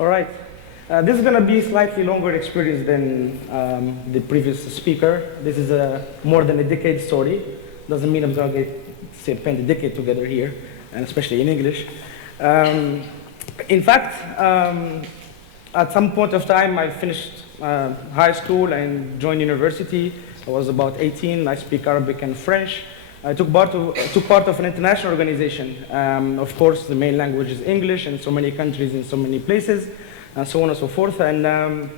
All right. This is going to be a slightly longer experience than the previous speaker. This is more than a decade story. Doesn't mean I'm going to spend a decade together here, and especially in English. In fact, at some point of time, I finished high school and joined university. I was about 18. I speak Arabic and French. I took part of an international organization. Of course, the main language is English in so many countries, in so many places, and so on and so forth. And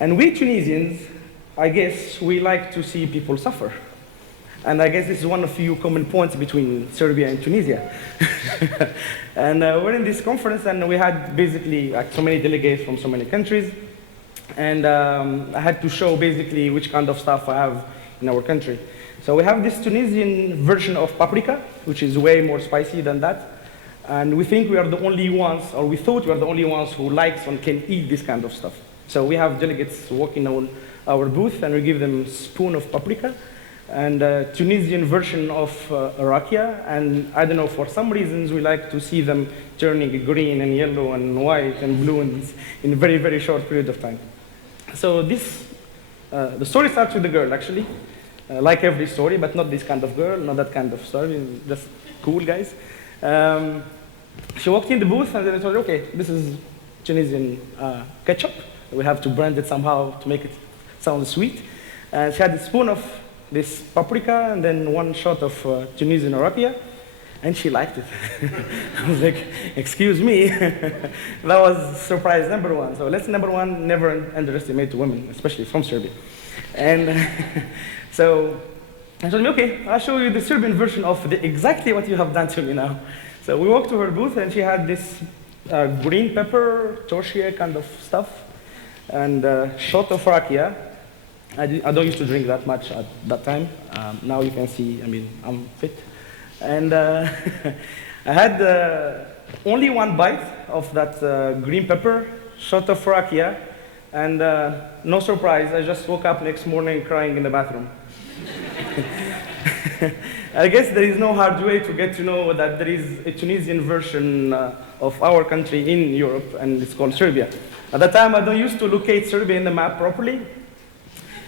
we Tunisians, I guess, we like to see people suffer. And I guess this is one of the few common points between Serbia and Tunisia. And we're in this conference, and we had basically like so many delegates from so many countries. And I had to show basically which kind of stuff I have in our country. So we have this Tunisian version of paprika, which is way more spicy than that. And we think we are the only ones, or we thought we are the only ones who likes and can eat this kind of stuff. So we have delegates walking on our booth, and we give them a spoon of paprika and a Tunisian version of rakia. And I don't know, for some reasons, we like to see them turning green and yellow and white and blue in a very, very short period of time. So the story starts with the girl, actually. Like every story, but not this kind of girl, not that kind of story, just cool guys. She walked in the booth, and then I told her, okay, this is Tunisian ketchup. We have to brand it somehow to make it sound sweet. And she had a spoon of this paprika and then one shot of Tunisian rakia, and she liked it. I was like, excuse me. That was surprise number one. So lesson number one, never underestimate women, especially from Serbia. And so I told me, okay, I'll show you the Serbian version of exactly what you have done to me now. So we walked to her booth, and she had this green pepper, tortilla kind of stuff, and a shot of rakia. I don't used to drink that much at that time. Now you can see, I mean, I'm fit. And I had only one bite of that green pepper, shot of rakia, and no surprise, I just woke up next morning crying in the bathroom. I guess there is no hard way to get to know that there is a Tunisian version of our country in Europe, and it's called Serbia. At that time, I don't used to locate Serbia in the map properly.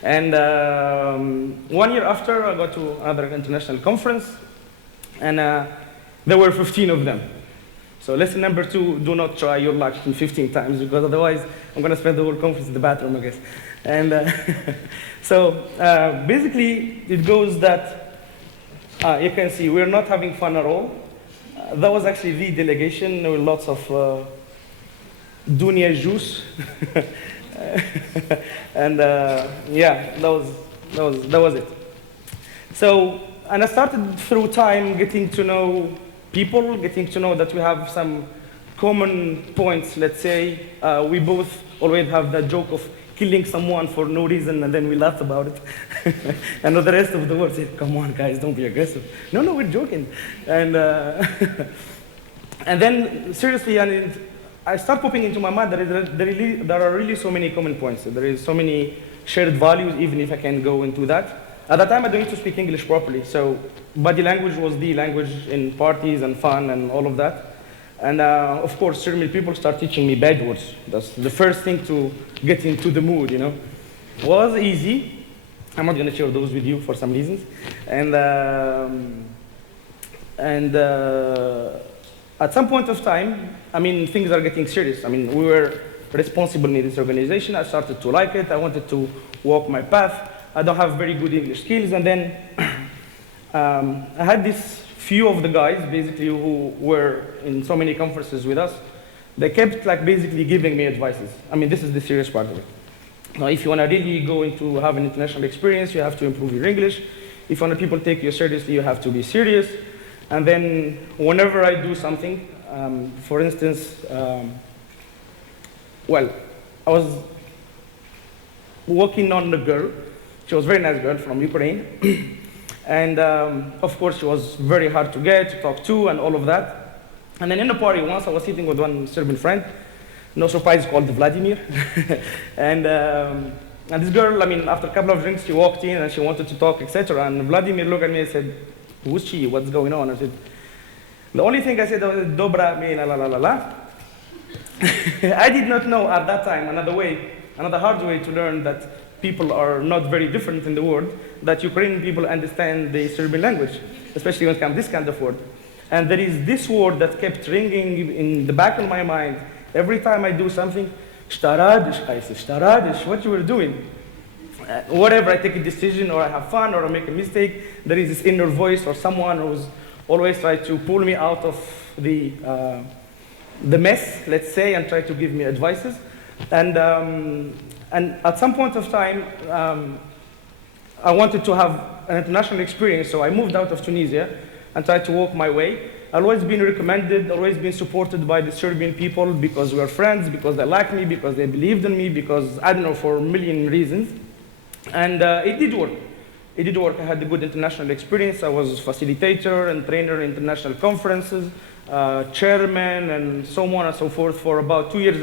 And 1 year after, I got to another international conference, and there were 15 of them. So lesson number two, do not try your luck in 15 times, because otherwise I'm going to spend the whole conference in the bathroom, I guess. And so basically it goes that, you can see, we're not having fun at all. That was actually the delegation. There were lots of dunya juice. And yeah, that was it. So, and I started through time getting to know people, getting to know that we have some common points. Let's say we both always have that joke of killing someone for no reason, and then we laugh about it. And the rest of the world said, come on guys, don't be aggressive. No, we're joking. And and then seriously, I start popping into my mind that there are really so many common points. There is so many shared values, even if I can go into that. At that time, I didn't used to speak English properly, so body language was the language in parties and fun and all of that. And of course, Serbian people start teaching me bad words. That's the first thing to get into the mood, you know. It was easy. I'm not going to share those with you for some reasons. And at some point of time, I mean, things are getting serious. I mean, we were responsible in this organization. I started to like it. I wanted to walk my path. I don't have very good English skills. And then I had this few of the guys, basically, who were in so many conferences with us. They kept, like, basically giving me advices. I mean, this is the serious part of it. Now, if you want to really go into have an international experience, you have to improve your English. If you want people to take you seriously, you have to be serious. And then whenever I do something, for instance, well, I was working on a girl. She was a very nice girl from Ukraine. And of course, she was very hard to get, to talk to, and all of that. And then in the party once, I was sitting with one Serbian friend. No surprise, called Vladimir. And this girl, I mean, after a couple of drinks, she walked in and she wanted to talk, etc. And Vladimir looked at me and said, who's she? What's going on? I said, the only thing I said was, Dobra mi la la la la la. I did not know at that time another hard way to learn that people are not very different in the world, that Ukrainian people understand the Serbian language, especially when it comes to this kind of word. And there is this word that kept ringing in the back of my mind every time I do something. Staradish, staradish, what you were doing. Whatever I take a decision or I have fun or I make a mistake, there is this inner voice or someone who's always trying to pull me out of the mess, let's say, and try to give me advices. And at some point of time, I wanted to have an international experience, so I moved out of Tunisia and tried to walk my way. I've always been recommended, always been supported by the Serbian people because we are friends, because they like me, because they believed in me, because, I don't know, for a million reasons. And it did work. It did work. I had a good international experience. I was facilitator and trainer in international conferences, chairman, and so on and so forth. For about 2.5 years,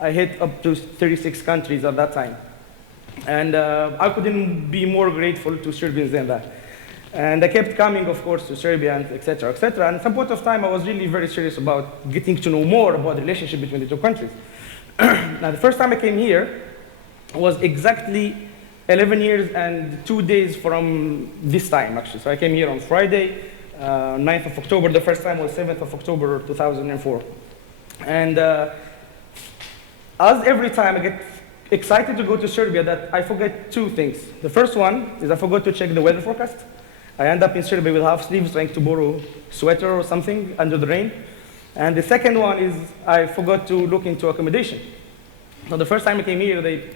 I hit up to 36 countries at that time. And I couldn't be more grateful to Serbians than that. And I kept coming, of course, to Serbia, and et cetera, et cetera. And at some point of time, I was really very serious about getting to know more about the relationship between the two countries. Now, the first time I came here was exactly 11 years and 2 days from this time, actually. So I came here on Friday, 9th of October. The first time was 7th of October, 2004. And as every time I get excited to go to Serbia, that I forget two things. The first one is I forgot to check the weather forecast. I end up in Serbia with half sleeves trying to borrow a sweater or something under the rain. And the second one is I forgot to look into accommodation. So the first time I came here, they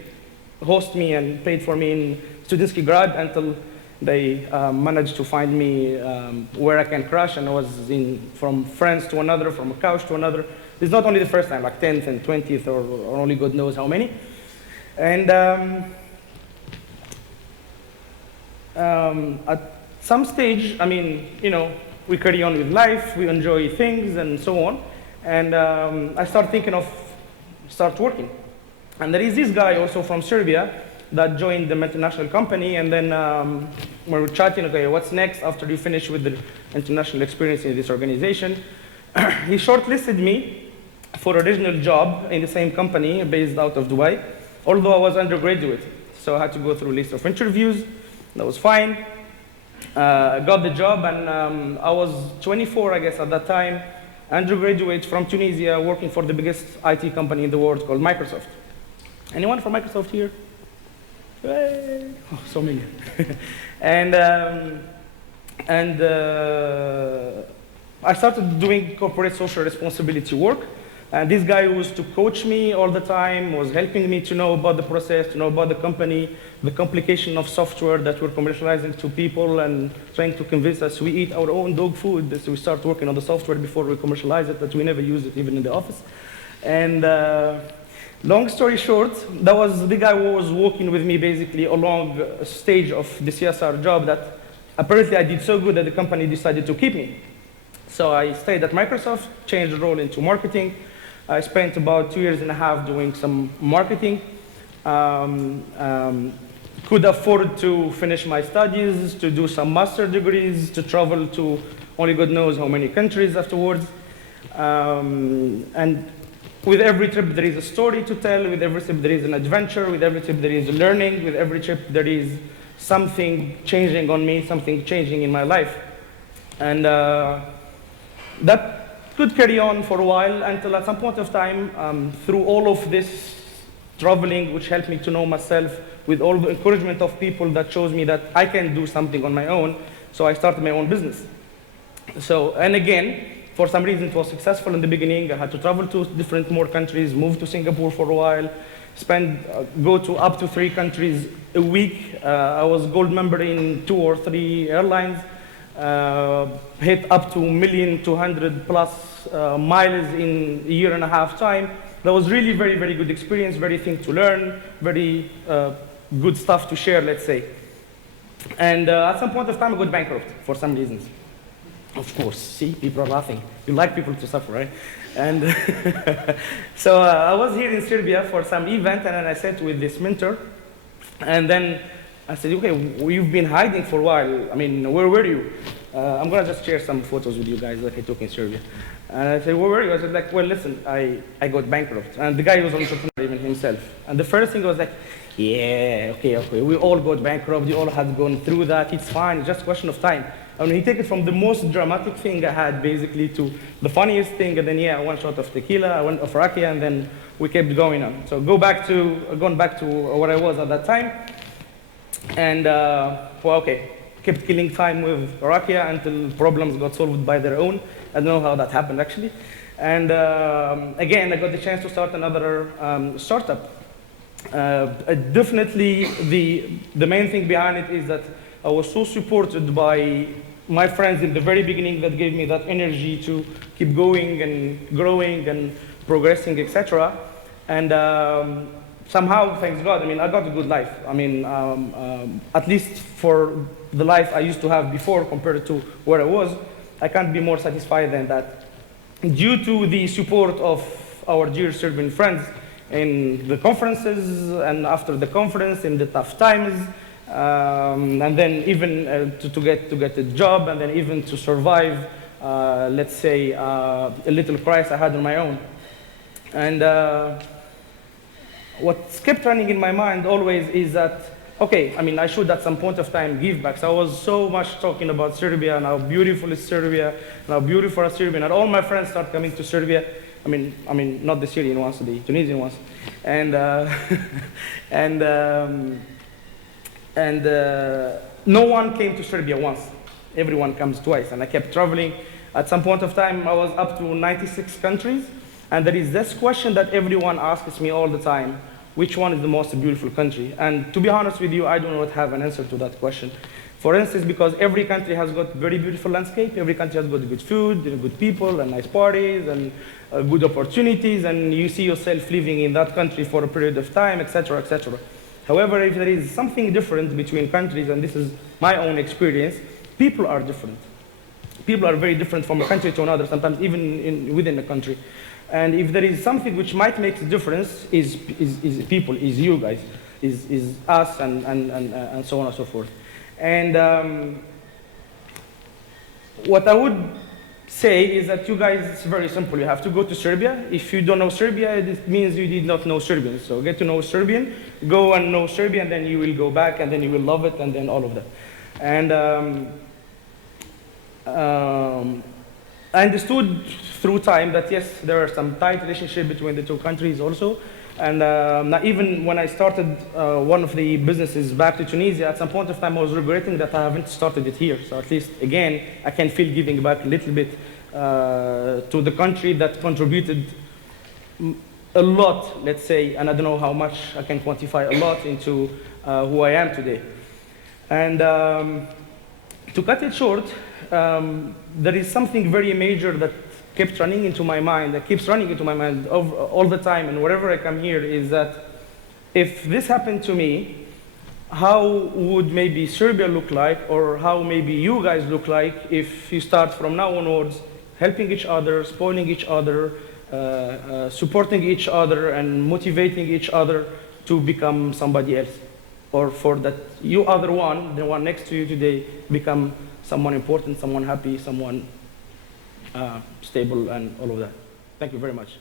host me and paid for me in Studentsky Grad until they managed to find me where I can crash, and I was from friends to another, from a couch to another. It's not only the first time, like 10th and 20th or only God knows how many. And at some stage, I mean, you know, we carry on with life, we enjoy things and so on. And I start thinking of start working. And there is this guy also from Serbia that joined the multinational company, and then we were chatting, okay, what's next after you finish with the international experience in this organization? He shortlisted me for a regional job in the same company based out of Dubai, although I was undergraduate. So I had to go through a list of interviews. That was fine. I got the job, and I was 24, I guess, at that time, undergraduate from Tunisia, working for the biggest IT company in the world called Microsoft. Anyone from Microsoft here? Hey. Oh, so many. and I started doing corporate social responsibility work. And this guy who was to coach me all the time, was helping me to know about the process, to know about the company, the complication of software that we're commercializing to people and trying to convince us we eat our own dog food, so we start working on the software before we commercialize it, but we never use it even in the office. And long story short, that was the guy who was working with me basically along a stage of the CSR job that apparently I did so good that the company decided to keep me. So I stayed at Microsoft, changed the role into marketing. I spent about 2.5 years doing some marketing. Could afford to finish my studies, to do some master degrees, to travel to only God knows how many countries afterwards. And with every trip there is a story to tell, with every trip there is an adventure, with every trip there is learning, with every trip there is something changing on me, something changing in my life. And that could carry on for a while until at some point of time, through all of this traveling, which helped me to know myself, with all the encouragement of people that shows me that I can do something on my own, so I started my own business. So, and again, for some reason it was successful in the beginning. I had to travel to different more countries, move to Singapore for a while, go to up to 3 countries a week. I was gold member in 2 or 3 airlines. Hit up to 1,200,000 plus miles in a 1.5 years time. That was really very, very good experience, very thing to learn, very good stuff to share, let's say. And at some point of time, I got bankrupt for some reasons. Of course, see, people are laughing. You like people to suffer, right? And so I was here in Serbia for some event, and then I sat with this mentor, and then I said, okay, we've been hiding for a while. I mean, where were you? I'm gonna just share some photos with you guys that I took in Serbia. And I said, where were you? I said, like, well, listen, I got bankrupt. And the guy was an entrepreneur even himself. And the first thing was like, yeah, okay, we all got bankrupt, we all had gone through that, it's fine, it's just a question of time. And he took it from the most dramatic thing I had, basically, to the funniest thing, and then, yeah, one shot of tequila, I went of rakia, and then we kept going on. So going back to what I was at that time, and, well, okay, kept killing time with rakia until problems got solved by their own. I don't know how that happened, actually. And again, I got the chance to start another startup. Definitely, the main thing behind it is that I was so supported by my friends in the very beginning that gave me that energy to keep going and growing and progressing, etc. And somehow, thanks God, I mean, I got a good life. I mean, at least for the life I used to have before compared to where I was, I can't be more satisfied than that. Due to the support of our dear Serbian friends in the conferences and after the conference, in the tough times, and then even to get a job, and then even to survive, let's say, a little crisis I had on my own. And what kept running in my mind always is that, okay, I mean, I should at some point of time give back. So I was so much talking about Serbia and how beautiful is Serbia, and how beautiful are Serbia, and all my friends start coming to Serbia. I mean, not the Syrian ones, the Tunisian ones, and no one came to Serbia once. Everyone comes twice, and I kept traveling. At some point of time, I was up to 96 countries, and there is this question that everyone asks me all the time: which one is the most beautiful country? And to be honest with you, I do not have an answer to that question. For instance, because every country has got very beautiful landscape, every country has got good food, good people, and nice parties, and good opportunities, and you see yourself living in that country for a period of time, etc., etc. However, if there is something different between countries, and this is my own experience, people are different. People are very different from a country to another, sometimes even within a country. And if there is something which might make a difference, is people, is you guys, is us, and so on and so forth. And what I would say is that you guys, it's very simple. You have to go to Serbia. If you don't know Serbia, it means you did not know Serbian. So get to know Serbian, go and know Serbian, and then you will go back, and then you will love it, and then all of that. And I understood through time that yes, there are some tight relationship between the two countries also. And even when I started one of the businesses back to Tunisia, at some point of time I was regretting that I haven't started it here. So at least, again, I can feel giving back a little bit to the country that contributed a lot, let's say, and I don't know how much I can quantify a lot into who I am today. And to cut it short, there is something very major that kept running into my mind, that keeps running into my mind all the time, and wherever I come here, is that if this happened to me, how would maybe Serbia look like, or how maybe you guys look like if you start from now onwards helping each other, spoiling each other, supporting each other, and motivating each other to become somebody else, or for that you other one, the one next to you today, become someone important, someone happy, someone stable, and all of that. Thank you very much.